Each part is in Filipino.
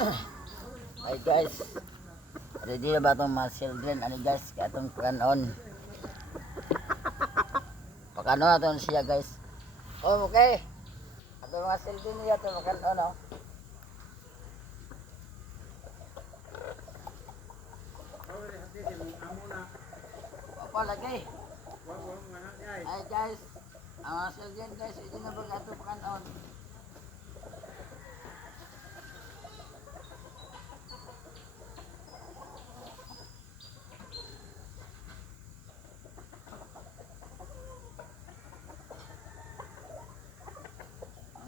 Hi guys, ready na ba itong mga children? Ano guys, katong pakanon. Pakanon na ito siya guys. Oh, okay. Atong mga children niya ito pakanon, no? Apa lagi? Hi guys, ang mga children guys, ready na ba ito pakanon?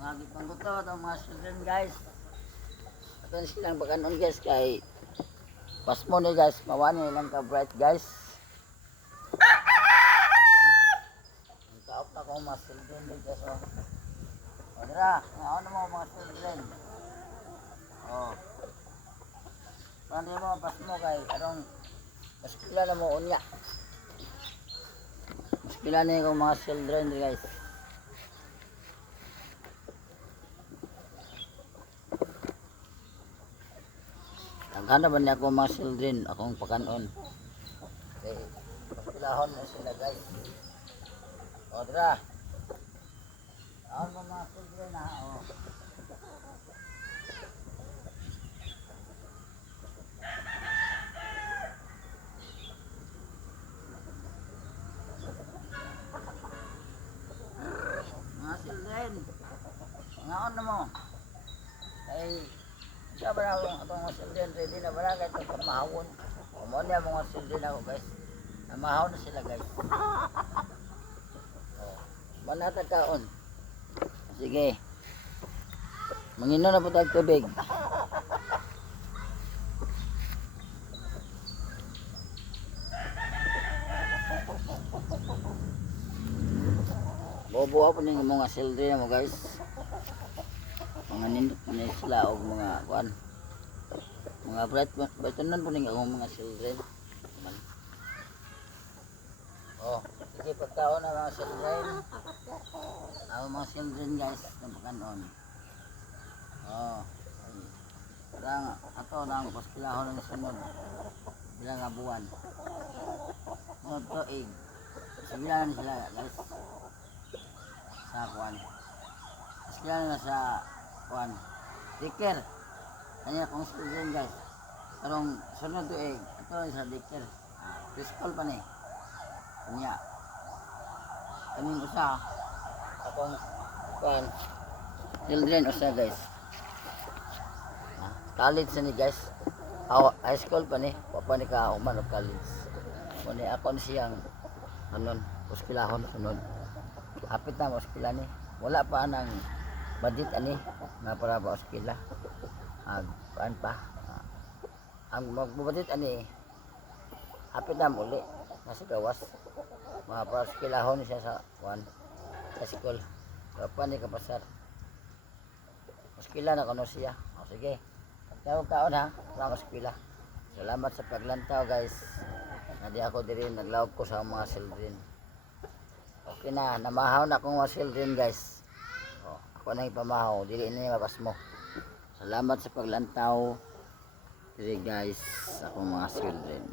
Lagi pang gusto itong mga children guys. Ito silang bakanon guys kay pasmo ni guys. Mawani lang ka bright guys. Ang kaop na ko mga children guys. O dira, ano mo mga children. O. Pwede mo pasmo kay karong mas pila na mo unya. Mas pila na yung mga children guys. Naghanap ba niya ako mga children, akong pakanon. Okay, pasilahon na sila guys. O dira. Ahon mo mga children ha. O. Mga children. Ngaon na mo. Ay, siya ba na akong mga children ready na ba na kahit ito pamahawon. Kumon niya mga children ako guys. Namahaw na sila guys. O, manatag kaon. Sige. Manginom na po tayong tubig. Bubuha po ng mga children mo guys. Mga nindot po na sila o mga kuan. Mga brightenan po ng akong mga children. Oh, sige pagkaon na mga children. Ako mga children guys, ng pakanon. Oh, parang ato nang paskilahon ng sunod. Bilang nga buwan. Sunod to egg. Sibilan na sila guys. Sa kuan. Paskilahon na sa kuan. Diker. Kanya kong children guys. Karong sunod to egg. Ito sa diker. Preschool pa ni. Kanya. Kaming usa. Akong kuan. Children usa guys. College na ni guys. High school pa ni. Wapa ni ka human of college. Kuni ako ni siyang anon, ospilahon sunod. Hapit na ospila ni. Wala pa nang budget ani na para ba ospila. Kuan pa. Ang magbudget ani hapit na muli nasa gawas. Mga para ospilahon siya sa kuan sa school. Wapa ni kapasar. Ospila na kuno siya. O sige. Tawag kaon ha, sa ospila. Salamat sa paglantaw guys. Nadi ako diri naglawag ko sa mga children. Okay na, namahaw na akong mga children guys. O, ako na ipamahaw, dili na mapas mo. Salamat sa paglantaw diri guys, akong mga children.